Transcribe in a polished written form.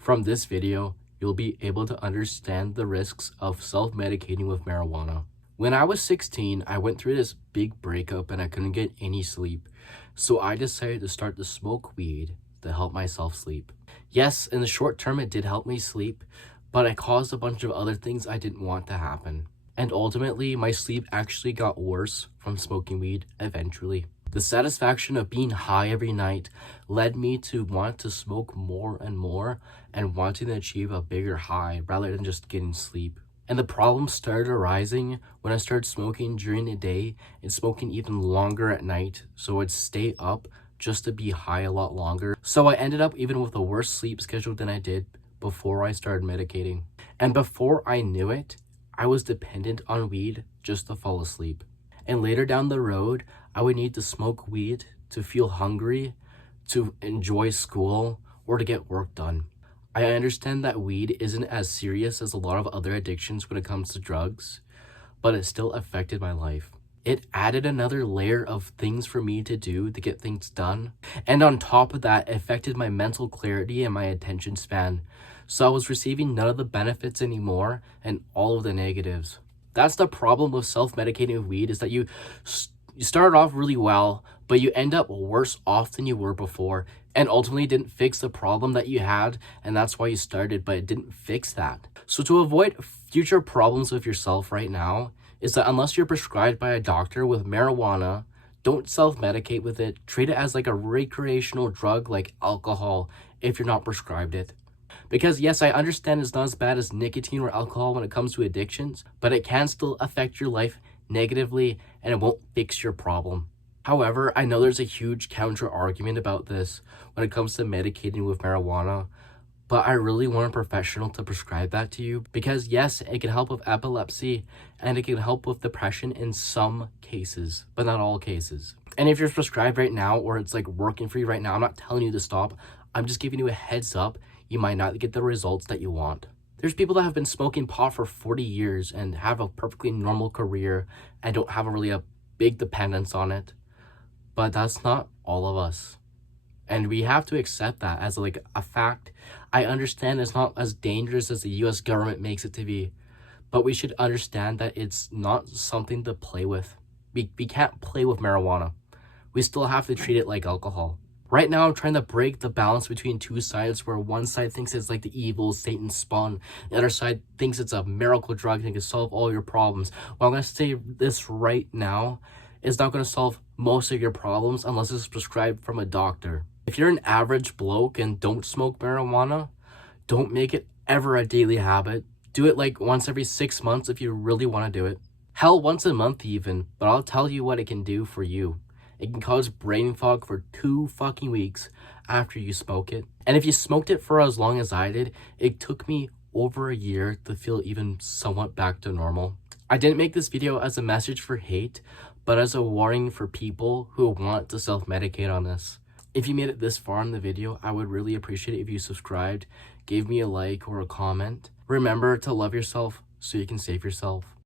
From this video, you'll be able to understand the risks of self-medicating with marijuana. When I was 16, I went through this big breakup and I couldn't get any sleep. So I decided to start to smoke weed to help myself sleep. Yes, in the short term, it did help me sleep, but it caused a bunch of other things I didn't want to happen. And ultimately, my sleep actually got worse from smoking weed eventually. The satisfaction of being high every night led me to want to smoke more and wanting to achieve a bigger high rather than just getting sleep. And the problem started arising when I started smoking during the day and smoking even longer at night, so I'd stay up just to be high a lot longer. So I ended up even with a worse sleep schedule than I did before I started medicating. And before I knew it, I was dependent on weed just to fall asleep. And later down the road, I would need to smoke weed to feel hungry, to enjoy school, or to get work done. I understand that weed isn't as serious as a lot of other addictions when it comes to drugs, but it still affected my life. It added another layer of things for me to do to get things done. And on top of that, it affected my mental clarity and my attention span. So I was receiving none of the benefits anymore and all of the negatives. That's the problem with self-medicating with weed, is that you started off really well, but you end up worse off than you were before, and ultimately didn't fix the problem that you had, and that's why you started, but it didn't fix that. So to avoid future problems with yourself right now, is that unless you're prescribed by a doctor with marijuana, don't self-medicate with it. Treat it as like a recreational drug like alcohol if you're not prescribed it. Because yes, I understand it's not as bad as nicotine or alcohol when it comes to addictions, but it can still affect your life negatively and it won't fix your problem. However, I know there's a huge counter argument about this when it comes to medicating with marijuana, but I really want a professional to prescribe that to you because yes, it can help with epilepsy and it can help with depression in some cases, but not all cases. And if you're prescribed right now or it's like working for you right now, I'm not telling you to stop. I'm just giving you a heads up. You might not get the results that you want. There's people that have been smoking pot for 40 years and have a perfectly normal career and don't have a big dependence on it. But that's not all of us. And we have to accept that as like a fact. I understand it's not as dangerous as the US government makes it to be, but we should understand that it's not something to play with. We can't play with marijuana. We still have to treat it like alcohol. Right now, I'm trying to break the balance between two sides where one side thinks it's like the evil Satan spawn. The other side thinks it's a miracle drug that can solve all your problems. Well, I'm going to say this right now. It's not going to solve most of your problems unless it's prescribed from a doctor. If you're an average bloke and don't smoke marijuana, don't make it ever a daily habit. Do it like once every 6 months if you really want to do it. Hell, once a month even, but I'll tell you what it can do for you. It can cause brain fog for 2 fucking weeks after you smoke it. And if you smoked it for as long as I did, it took me over a year to feel even somewhat back to normal. I didn't make this video as a message for hate, but as a warning for people who want to self-medicate on this. If you made it this far in the video, I would really appreciate it if you subscribed, gave me a like or a comment. Remember to love yourself so you can save yourself.